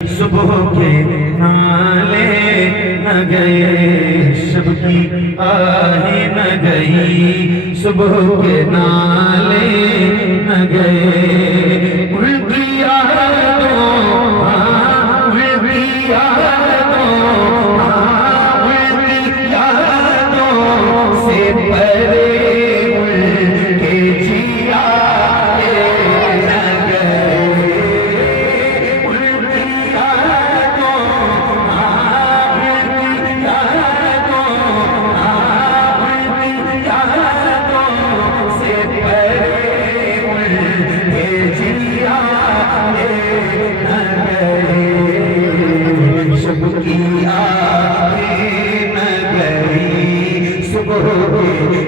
सुबह के नाले न गए, शब की आहें न गई। सुबह के नाले न गए, उनकी यादों, उनकी यादों, उनकी यादों से परे उनके जिया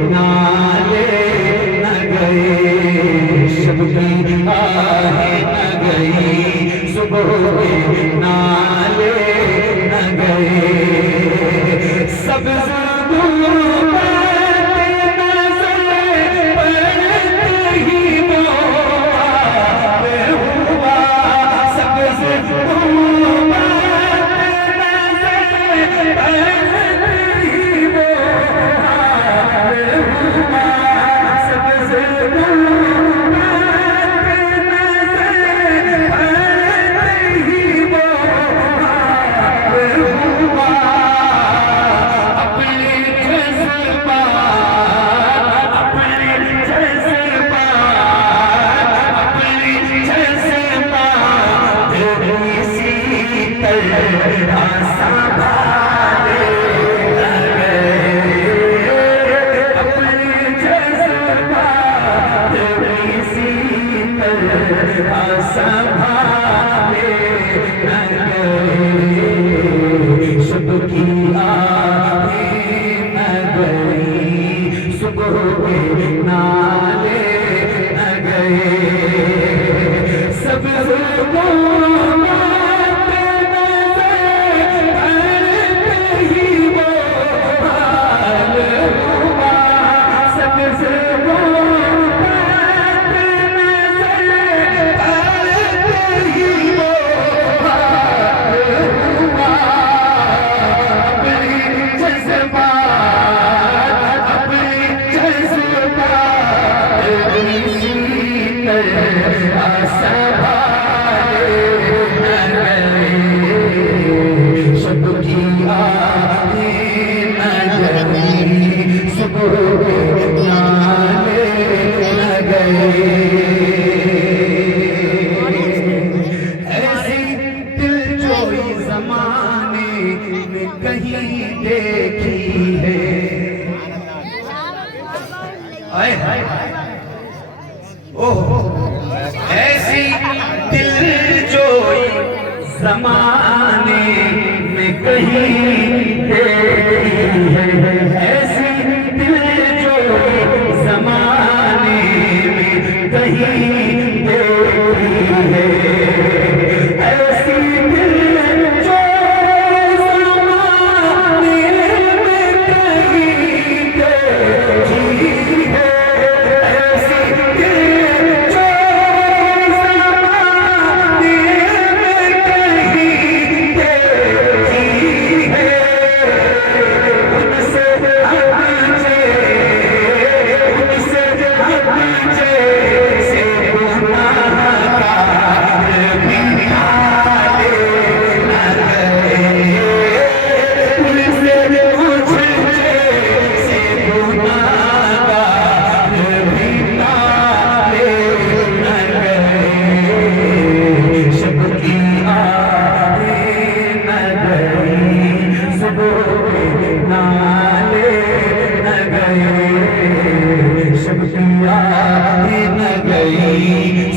नाले न गए, शब की आहें न गई। सुबह के नाले न गए, सब्ज़ कहीं देखी है। आए हाय ओह, ऐसी दिलजोई ज़माने में कहीं देखी है। ऐसी दिलजोई ज़माने में कहीं देखी है।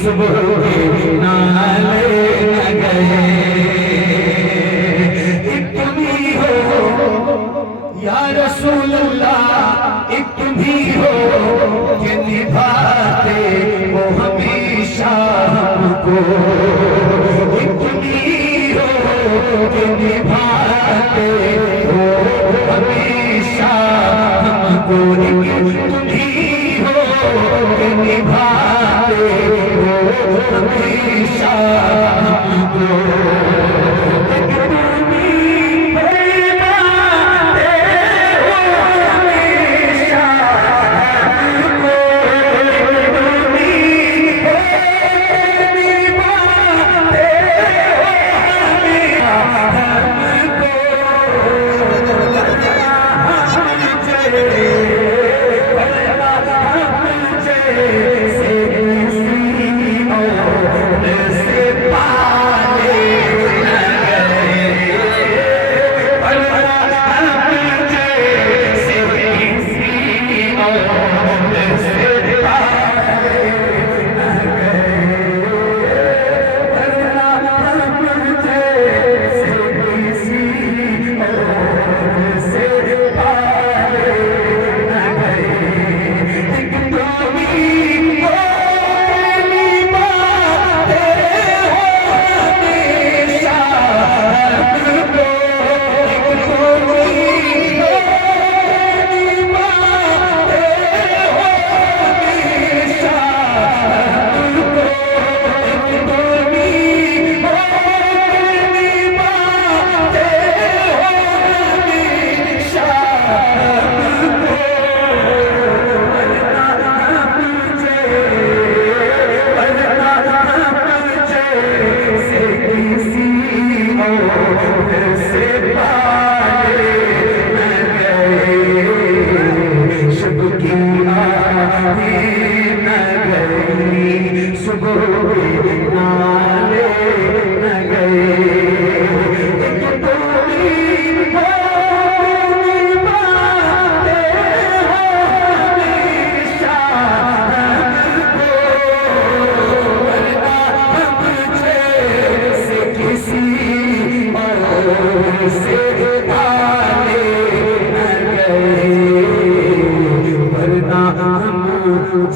सुबह के नाले न गए, एक तुम ही हो या रसूल अल्लाह, एक तुम ही हो कि निभाते वो हमेशा हमको। एक तुम ही हो कि निभाते वो हमेशा हमको। एक तुम ही हो कि निभाते हमेशा हमको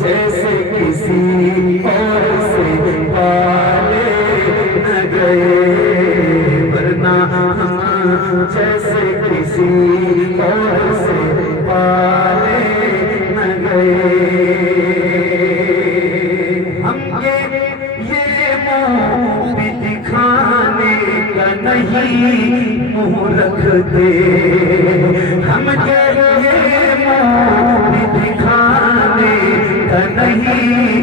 जैसे किसी और से पाले न गए, वरना हम जैसे किसी और से पाले न गए। हम ये मुँह भी दिखाने का नहीं मुँह रखते, हम ये मुँह भी दिखाने का नहीं